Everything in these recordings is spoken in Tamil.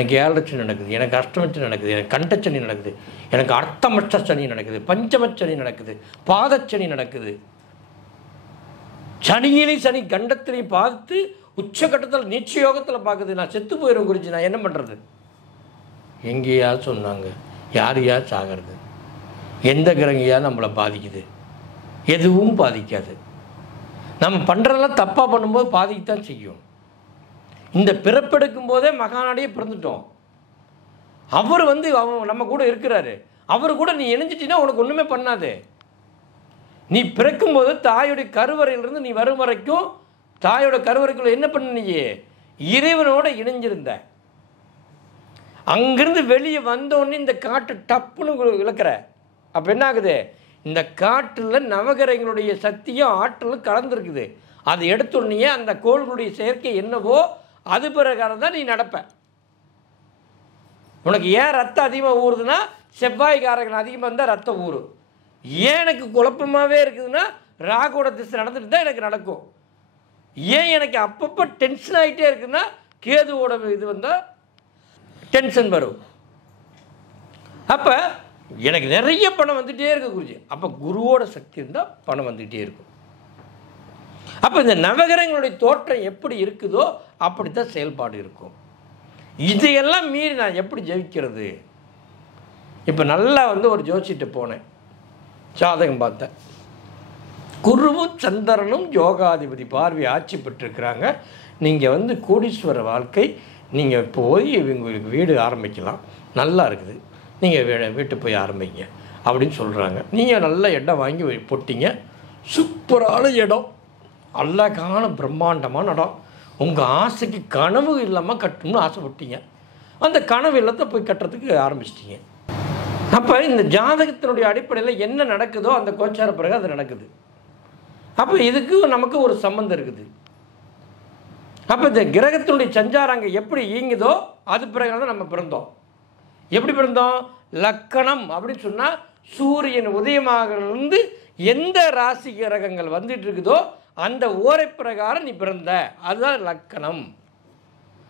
எனக்கு 7 சனி நடக்குது, எனக்கு அஷ்டமச்சனி நடக்குது, எனக்கு கண்டச்சனி நடக்குது, எனக்கு அர்த்தமற்ற சனி நடக்குது, பஞ்சமச்சனி நடக்குது, பாதச்சனி நடக்குது. சனியிலையும் சனி கண்டத்திலையும் பார்த்து உச்சகட்டத்தில் நீச்ச யோகத்தில் பார்க்குது. நான் செத்து போயிடும் குறித்து நான் என்ன பண்ணுறது? எங்கேயா சொன்னாங்க? யாரையா சாகிறது? எந்த கிரகையா நம்மளை பாதிக்குது? எதுவும் பாதிக்காது. நம்ம பண்ணுறதெல்லாம் தப்பாக பண்ணும்போது பாதிக்கத்தான் செய்யும். இந்த பிறப்பெடுக்கும் போதே மகாநாடியே பிறந்துட்டோம். அவர் அவன் நம்ம கூட இருக்கிறாரு. அவர் கூட நீ இணைஞ்சிட்டீங்கன்னா உனக்கு ஒன்றுமே பண்ணாது. நீ பிறக்கும்போது தாயோடைய கருவறையிலிருந்து நீ வரும் வரைக்கும் தாயோட கருவறைக்குள்ள என்ன பண்ண? நீ இறைவனோட இணைஞ்சிருந்த. அங்கிருந்து வெளியே வந்தோடனே இந்த காட்டு டப்புன்னு இழக்கிற. அப்போ என்ன ஆகுது? இந்த காட்டில் நவகிரகங்களுடைய சக்தியும் ஆற்றலும் கலந்துருக்குது. அதை எடுத்தோடனே அந்த கோள்களுடைய செயற்கை என்னவோ அது பிரகாரம் தான் நீ நடப்ப. உனக்கு ஏன் ரத்தம் அதிகமாக ஊறுதுன்னா செவ்வாய்க்காரகன் அதிகமாக இருந்தால் ரத்தம் ஊறும். ஏன் எனக்கு குழப்பமாகவே இருக்குதுன்னா ராகுவோட திசை நடந்துட்டு தான் எனக்கு நடக்கும். ஏன் எனக்கு அப்பப்போ டென்ஷன் ஆகிட்டே இருக்குன்னா கேதுவோட இது வந்தால் டென்ஷன் வரும். அப்போ எனக்கு நிறைய பணம் வந்துகிட்டே இருக்கு குருஜி. அப்போ குருவோட சக்தி இருந்தால் பணம் வந்துக்கிட்டே இருக்கும். அப்போ இந்த நவகிரகங்களுடைய தோற்றம் எப்படி இருக்குதோ அப்படித்தான் செயல்பாடு இருக்கும். இதையெல்லாம் மீறி நான் எப்படி ஜெயிக்கிறது? இப்போ நல்லா ஒரு ஜோசிட்டு போனேன், ஜாதகம் பார்த்தேன். குருவும் சந்திரனும் யோகாதிபதி பார்வை ஆட்சி பெற்றிருக்கிறாங்க. நீங்கள் கோடீஸ்வர வாழ்க்கை, நீங்கள் போய் இவங்களுக்கு வீடு ஆரம்பிக்கலாம், நல்லா இருக்குது, நீங்கள் வீட்டு போய் ஆரம்பிங்க அப்படின்னு சொல்கிறாங்க. நீங்கள் நல்ல இடம் வாங்கி போட்டிங்க, சூப்பரான இடம், அழகான பிரம்மாண்டமான இடம். உங்கள் ஆசைக்கு கனவு இல்லாமல் கட்டணும்னு ஆசைப்பட்டீங்க. அந்த கனவு இல்லத்தை போய் கட்டுறதுக்கு ஆரம்பிச்சிட்டிங்க. அப்போ இந்த ஜாதகத்தினுடைய அடிப்படையில் என்ன நடக்குதோ அந்த கோச்சார பிறகு அது நடக்குது. அப்போ இதுக்கு நமக்கு ஒரு சம்பந்தம் இருக்குது. அப்போ இந்த கிரகத்தினுடைய சஞ்சாரம் அங்கே எப்படி இயங்குதோ அது பிறகு தான் நம்ம பிறந்தோம். எப்படி பிறந்தோம்? லக்கணம் அப்படின்னு சொன்னால் சூரியன் உதயமாகிலிருந்து எந்த ராசி கிரகங்கள் வந்துட்டு இருக்குதோ அந்த ஓரை பிரகாரம் நீ பிறந்த, அதுதான் லக்கணம்.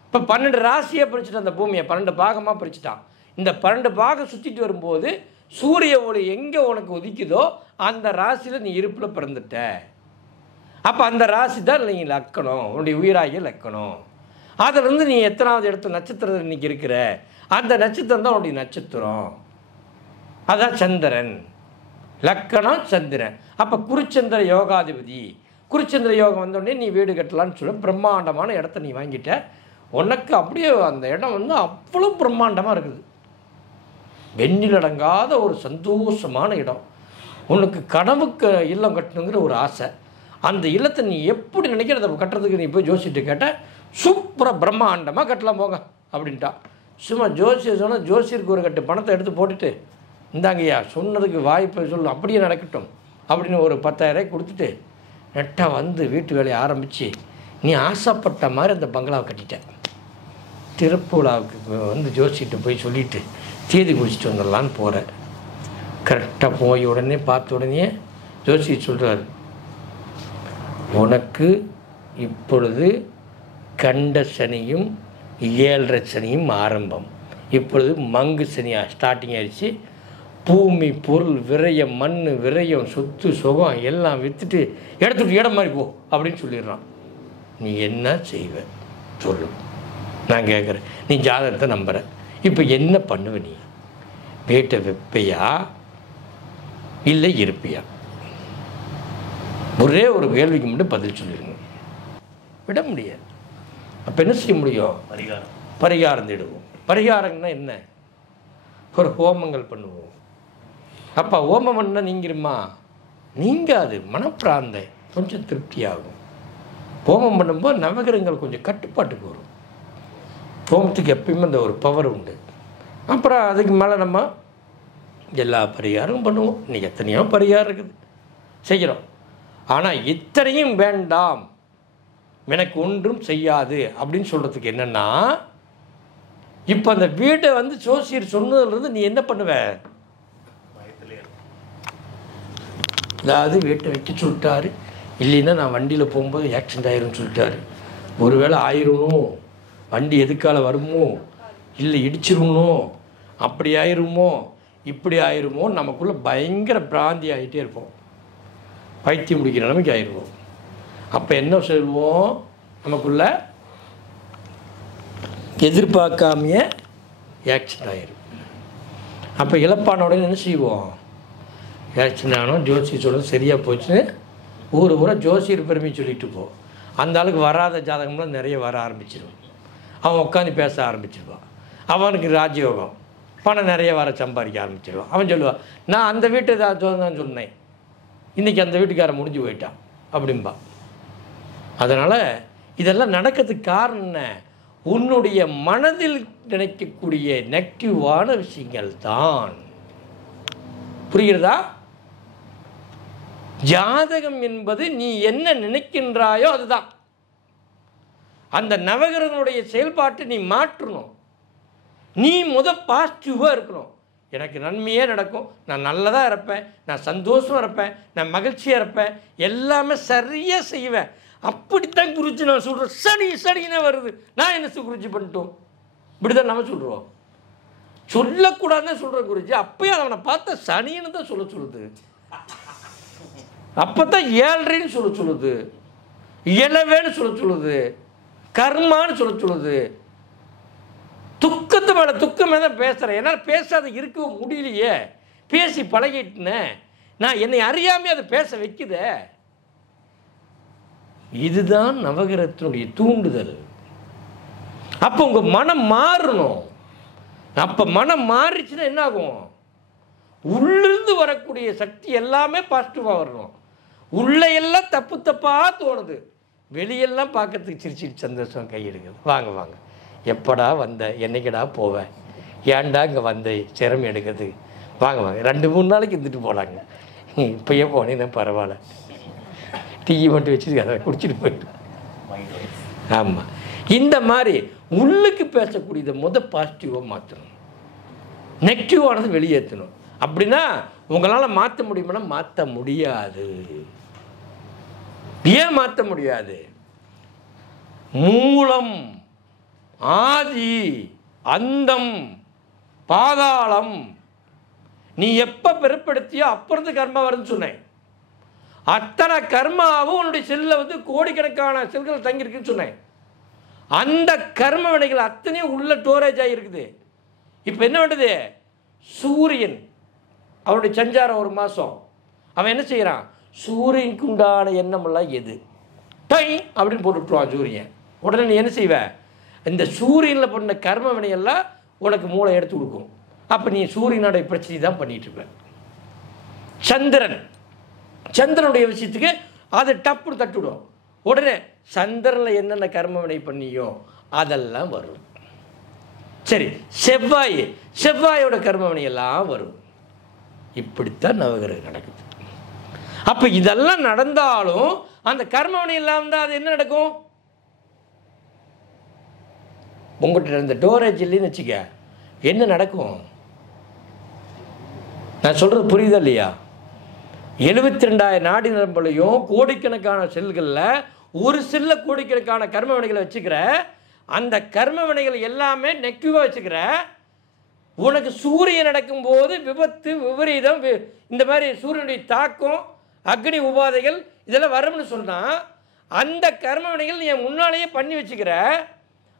இப்போ 12 ராசியை பிரிச்சுட்டான் அந்த பூமியை, 12 பாகமாக பிரிச்சுட்டான். இந்த 12 பாகம் சுற்றிட்டு வரும்போது சூரிய ஒளி எங்கே உனக்கு உதிக்குதோ அந்த ராசியில் நீ இருப்பில் பிறந்துட்ட. அப்போ அந்த ராசி தான் நீ லக்கணம், உன்னுடைய உயிராகிய லக்கணம். அதிலிருந்து நீ எத்தனாவது இடத்துல நட்சத்திரத்தில் இன்றைக்கி இருக்கிற அந்த நட்சத்திரம் தான் உன்னுடைய நட்சத்திரம். அதான் சந்திரன், லக்கணம் சந்திரன். அப்போ குருச்சந்திர யோகாதிபதி, குருச்சந்திர யோகம் வந்தோடனே நீ வீடு கட்டலான்னு சொல்ல பிரம்மாண்டமான இடத்த நீ வாங்கிட்ட. உனக்கு அப்படியே அந்த இடம் அவ்வளோ பிரம்மாண்டமாக இருக்குது. வெண்ணிலடங்காத ஒரு சந்தோஷமான இடம். உனக்கு கனவுக்கு இல்லம் கட்டணுங்கிற ஒரு ஆசை. அந்த இல்லத்தை நீ எப்படி நினைக்கிறத கட்டுறதுக்கு நீ போய் ஜோசிட்டு கேட்ட, சூப்பராக பிரம்மாண்டமாக கட்டலாம் போங்க அப்படின்ட்டா. சும்மா ஜோசியை சொன்னால் ஜோசியருக்கு ஒரு கட்டு பணத்தை எடுத்து போட்டுட்டு, இந்தாங்கய்யா சொன்னதுக்கு வாய்ப்பை சொல்லு, அப்படியே நடக்கட்டும் அப்படின்னு ஒரு 10,000 கொடுத்துட்டு நெட்டாக வீட்டு வேலையை ஆரம்பித்து நீ ஆசைப்பட்ட மாதிரி அந்த பங்களாவை கட்டிட்டேன். திருப்பூலாவுக்கு ஜோசிட்டு போய் சொல்லிவிட்டு தேதி குடிச்சிட்டு வந்துடலான்னு போகிறேன். கரெக்டாக போய் உடனே பார்த்த உடனே ஜோசி சொல்கிறார், உனக்கு இப்பொழுது கண்ட சனியும் 7.5 சனியும் ஆரம்பம். இப்பொழுது மங்கு சனியாக ஸ்டார்டிங் ஆகிடுச்சு. பூமி பொருள் விரயம், மண் விரயம், சொத்து சுகம் எல்லாம் விற்றுட்டு இடத்துக்கு இடம் மாதிரி போ அப்படின்னு சொல்லிடுறான். நீ என்ன செய்வ சொல்லு, நான் கேட்குறேன். நீ ஜாதகத்தை நம்புற, இப்போ என்ன பண்ணுவ? நீ வீட்டை வைப்பையா இல்லை இருப்பியா? ஒரே ஒரு கேள்விக்கு மட்டும் பதில் சொல்லிடுங்க. விட முடியாது. அப்போ என்ன செய்ய முடியும்? பரிகாரம் தேடுவோம். பரிகாரம்னா என்ன? ஒரு ஹோமங்கள் பண்ணுவோம். அப்போ ஹோமம் பண்ணால் நீங்கிருமா? நீங்காது. மனப்பிராந்த கொஞ்சம் திருப்தியாகும். ஹோமம் பண்ணும்போது நவகிரகங்கள் கொஞ்சம் கட்டுப்பாட்டுக்கு வரும். ஹோமத்துக்கு எப்பயுமே அந்த ஒரு பவர் உண்டு. அப்புறம் அதுக்கு மேலே நம்ம எல்லா பரிகாரமும் பண்ணுவோம். இன்றைக்கி எத்தனையோ பரிகாரம் இருக்குது, செய்கிறோம். ஆனால் இத்தனையும் வேண்டாம், எனக்கு ஒன்றும் செய்யாது அப்படின்னு சொல்கிறதுக்கு என்னென்னா, இப்போ அந்த வீட்டை ஜோசியர் சொன்னதுலேருந்து நீ என்ன பண்ணுவ? அதாவது வீட்டை வைக்க சொல்லிட்டாரு, இல்லைன்னா நான் வண்டியில் போகும்போது ஆக்சிடென்ட் ஆயிரும்னு சொல்லிட்டாரு, ஒருவேளை ஆயிரும், வண்டி எதுக்கால வருமோ, இல்லை இடிச்சிருமோ, அப்படி ஆயிருமோ, இப்படி ஆயிருமோ, நமக்குள்ளே பயங்கர பிராந்தி ஆகிட்டே இருப்போம். பைத்தியம் முடிக்கிற நிலைமைக்கு ஆயிடுவோம். அப்போ என்ன சொல்லுவோம், நமக்குள்ள எதிர்பார்க்காமைய ஆக்சிடென்ட் ஆயிரும். அப்போ இழப்பான உடனே என்ன செய்வோம், ஆக்சிடென்ட் ஆனோம், ஜோசி சொல்ல சரியாக போச்சு, ஊர் ஊரை ஜோசியர் பெருமை சொல்லிட்டு போ. அந்த ஆளுக்கு வராத ஜாதகம்லாம் நிறைய வர ஆரம்பிச்சிடும். அவன் உட்காந்து பேச ஆரம்பிச்சிடுவான். அவனுக்கு ராஜயோகம், பணம் நிறைய வர சம்பாதிக்க ஆரம்பிச்சிடுவான். அவன் சொல்லுவான், நான் அந்த வீட்டை தான் சொன்னேன், இன்றைக்கி அந்த வீட்டுக்காரன் முடிஞ்சு போயிட்டான் அப்படின்பா. அதனால் இதெல்லாம் நடக்கிறதுக்கு காரணம் என்ன, உன்னுடைய மனதில் நினைக்கக்கூடிய நெகட்டிவான விஷயங்கள் தான். புரிகிறதா? ஜாதகம் என்பது நீ என்ன நினைக்கின்றாயோ அதுதான். அந்த நவகிரகனுடைய செயல்பாட்டை நீ மாற்றணும். நீ பாசிட்டிவாக இருக்கணும். எனக்கு நன்மையே நடக்கும், நான் நல்லதாக இருப்பேன், நான் சந்தோஷமாக இருப்பேன், நான் மகிழ்ச்சியாக இருப்பேன், எல்லாமே சரியாக செய்வேன். அப்படித்தான் குருஜி நான் சொல்கிறேன். சனின்னு வருது, நான் என்ன குருஜி பண்ணிட்டோம், இப்படி தான் நம்ம சொல்கிறோம். சொல்லக்கூடாதுன்னு சொல்கிறேன் குருஜி. அப்பயே அவனை பார்த்தா சனின்னு தான் சொல்லுது. அப்போ தான் 7.5ன்னு சொல்லுது, இளவேன்னு சொல்லுது, கர்மான்னு சொல்லுது. துக்கத்து மேலே துக்கமே தான் பேசுகிறேன். என்னால் பேசாத இருக்க முடியலையே, பேசி பழகிட்டேன் நான், என்னை அறியாமே அதை பேச வைக்குத. இதுதான் நவகிரகத்தினுடைய தூண்டுதல். அப்போ உங்கள் மனம் மாறணும். அப்போ மனம் மாறிச்சுன்னா என்ன ஆகும், உள்ளிருந்து வரக்கூடிய சக்தி எல்லாமே பாசிட்டிவாக வரணும். உள்ளே எல்லாம் தப்பு தப்பாக தோணுது, வெளியெல்லாம் பார்க்கறதுக்கு சிரிச்சு சந்தோஷம் கையெடுக்குது. வாங்க வாங்க, எப்படா வந்த, என்னைக்கடா போவேன், ஏன்டா இங்கே வந்த, சிரமம் எடுக்குது, வாங்க வாங்க, 2-3 நாளைக்கு இருந்துட்டு போகலாங்க, இப்போயே போனேன்னா பரவாயில்ல, டீ மட்டும் வச்சுட்டு அதை குடிச்சிட்டு போயிட்டு. ஆமாம், இந்த மாதிரி உள்ளுக்கு பேசக்கூடியதை பாசிட்டிவாக மாற்றணும், நெகட்டிவானது வெளியேற்றணும். அப்படின்னா உங்களால் மாற்ற முடியுமானா மாற்ற முடியாது. ஏன் மாற்ற முடியாது? மூலம், ஆதி, அந்தம், பாதாளம், நீ எப்போ பிறப்படுத்தியோ அப்புறத்து கர்மா வருதுன்னு சொன்னேன். அத்தனை கர்மாவும் உன்னுடைய செல்லில் கோடிக்கணக்கான செல்கள் தங்கியிருக்குன்னு சொன்னேன். அந்த கர்ம வினைகள் அத்தனையும் உள்ள ஸ்டோரேஜ் ஆகிருக்குது. இப்போ என்ன பண்ணுது, சூரியன் அவருடைய சஞ்சாரம் 1 மாதம், அவன் என்ன செய்கிறான், சூரியனுக்கு உண்டான எண்ணமெல்லாம் எது டை அப்படின்னு போட்டுவிட்டுருவான் சூரியன். உடனே நீ என்ன செய்வ, இந்த சூரியனில் பண்ண கர்ம வினையெல்லாம் உனக்கு மூளை எடுத்து கொடுக்கும். அப்போ நீ சூரியனுடைய பிரச்சனை தான் பண்ணிகிட்டு இருப்ப. சந்திரனுடைய விஷயத்துக்கு அது டப்புன்னு தட்டுவிடும். உடனே சந்திரனில் என்னென்ன கர்ம வினை பண்ணியோ அதெல்லாம் வரும். சரி, செவ்வாயோட கர்ம வினையெல்லாம் வரும். இப்படித்தான் நவகிரகம் நடக்குது. அப்போ இதெல்லாம் நடந்தாலும் அந்த கர்மவினை இல்லாமல் தான் அது என்ன நடக்கும், உங்கள்கிட்ட இந்த ஸ்டோரேஜ் இல்லைன்னு வச்சுக்க, என்ன நடக்கும், நான் சொல்கிறது புரியுதா இல்லையா? 72,000 நாடி நரம்புலையும் கோடிக்கணக்கான செல்களில் ஒரு செல்ல கோடிக்கணக்கான கர்ம வினைகளை வச்சுக்கிற, அந்த கர்ம வினைகள் எல்லாமே நெகட்டிவாக வச்சுக்கிற, உனக்கு சூரியன் நடக்கும்போது விபத்து, விபரீதம், இந்த மாதிரி சூரியனுடைய தாக்கம், அக்னி உபாதைகள் இதெல்லாம் வரும்னு சொன்னால், அந்த கர்ம வினைகள் நீ முன்னாலேயே பண்ணி வச்சுக்கிற,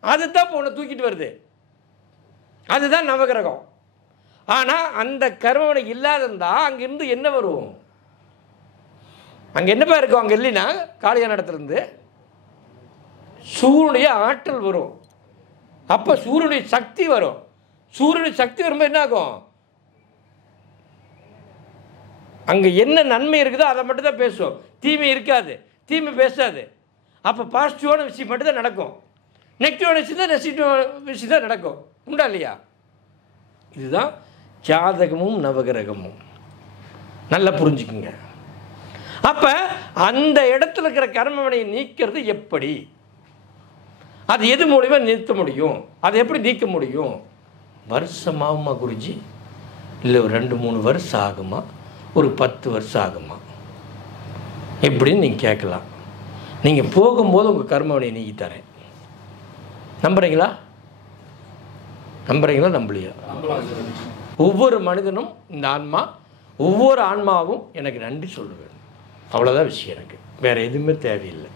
அதுதான் இப்போ உன்னை தூக்கிட்டு வருது. அதுதான் நவகிரகம். ஆனால் அந்த கர்ம வினை இல்லாதந்தா அங்கேருந்து என்ன வரும், அங்கே என்னப்பா இருக்கும், அங்கே இல்லைன்னா காலியான இடத்துலேருந்து சூரியனுடைய ஆற்றல் வரும். அப்போ சூரியனுடைய சக்தி வரும். சூரியனுடைய சக்தி வரும்போது என்ன ஆகும், அங்கே என்ன நன்மை இருக்குதோ அதை மட்டும் தான் பேசும், தீமை இருக்காது, தீமை பேசாது. அப்போ பாசிட்டிவான விஷயம் மட்டும்தான் நடக்கும், நெகட்டிவான விஷயம் தான் விஷயம் தான் நடக்கும். உண்டா இல்லையா? இதுதான் ஜாதகமும் நவகிரகமும். நல்லா புரிஞ்சுக்குங்க. அப்போ அந்த இடத்துல இருக்கிற கர்மவினையை நீக்கிறது எப்படி, அது எது மூலிமா நிறுத்த முடியும், அதை எப்படி நீக்க முடியும்? வருஷமாகுமா குருஜி, இல்லை ஒரு 2-3 வருஷம் ஆகுமா, ஒரு 10 வருஷம் ஆகுமா, எப்படின்னு நீங்கள் கேட்கலாம். நீங்கள் போகும்போது உங்கள் கர்மவினையை நீக்கி தரேன், நம்புறீங்களா? நம்புறீங்களா நம்பலையா? ஒவ்வொரு மனிதனும் இந்த ஆன்மா, ஒவ்வொரு ஆன்மாவும் எனக்கு நன்றி சொல்லுவேன். அவ்வளோதான் விஷயம். எனக்கு வேறு எதுவுமே தேவையில்லை.